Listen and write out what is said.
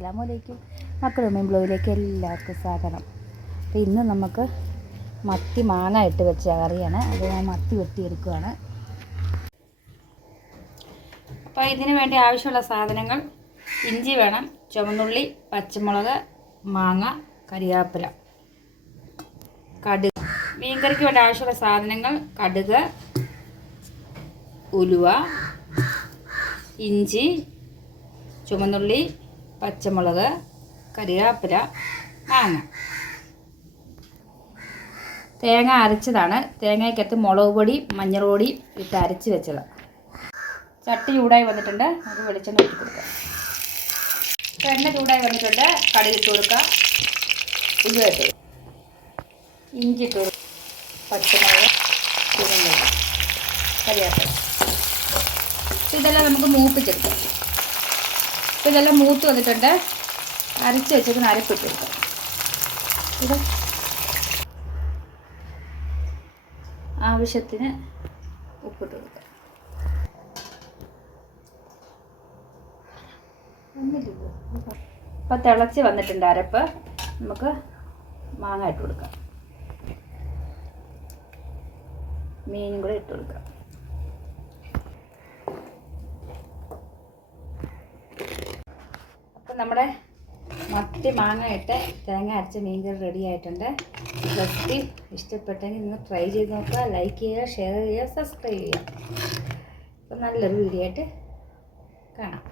അസ്സലാമു അലൈക്കും മക്കളും ബ്ലോയിലേക്ക് എല്ലാവർക്കും സ്വാഗതം. അപ്പോൾ ഇന്ന് നമുക്ക് മത്തി മാങ്ങ ഇട്ട് വെച്ച കറിയാണ്. അത് ഞാൻ മത്തി വെട്ടിയെടുക്കുകയാണ് അപ്പോൾ ഇതിന് വേണ്ടി ആവശ്യമുള്ള സാധനങ്ങൾ ഇഞ്ചി വേണം ചുവന്നുള്ളി പച്ചമുളക് മാങ്ങ കരിയാപ്പില. കടുക്. മീൻകറിക്ക് വേണ്ട ആവശ്യമുള്ള സാധനങ്ങൾ കടുക് ഉലുവ ഇഞ്ചി ചുമന്നുള്ളി പച്ചമുളക് കറിവേപ്പില മാങ്ങ. തേങ്ങ അരച്ചതാണ്. തേങ്ങയ്ക്കകത്ത് മുളക് പൊടി മഞ്ഞൾ പൊടി ഇട്ട് അരച്ച് വെച്ചത്. ചട്ടി ചൂടായി വന്നിട്ടുണ്ട്. അത് വെളിച്ചെണ്ണ ഇട്ട് കൊടുക്കാം. എണ്ണ ചൂടായി വന്നിട്ടുണ്ട്. കടുക് ഇട്ട് കൊടുക്കുക ഉലുവ ഇട്ട്. ഇഞ്ചി ഇട്ട് കൊടുക്കുക പച്ചമുളക് ചുവന്നുള്ളി കറിവേപ്പില. ഇതെല്ലാം നമുക്ക് മൂപ്പിച്ചെടുക്കാം. അപ്പോൾ ഇതെല്ലാം മൂത്ത് വന്നിട്ടുണ്ട്. അരച്ച് വെച്ചേക്കുന്ന അരപ്പിട്ട് കൊടുക്കാം ഇത് ആവശ്യത്തിന് ഉപ്പിട്ട് കൊടുക്കാം. ഇപ്പം തിളച്ച് വന്നിട്ടുണ്ട് അരപ്പ്. നമുക്ക് മാങ്ങ ഇട്ട് കൊടുക്കാം. മീനും കൂടെ ഇട്ട് കൊടുക്കാം. നമ്മുടെ മത്തി മാങ്ങ ഇട്ട് തേങ്ങ അരച്ച മീൻകറി റെഡി ആയിട്ടുണ്ട്. റെസിപ്പി ഇഷ്ടപ്പെട്ടെങ്കിൽ നിങ്ങൾ ട്രൈ ചെയ്ത് നോക്കുക. ലൈക്ക് ചെയ്യുക ഷെയർ ചെയ്യുക സബ്സ്ക്രൈബ് ചെയ്യുക. അപ്പം നല്ലൊരു വീഡിയോ ആയിട്ട് കാണാം.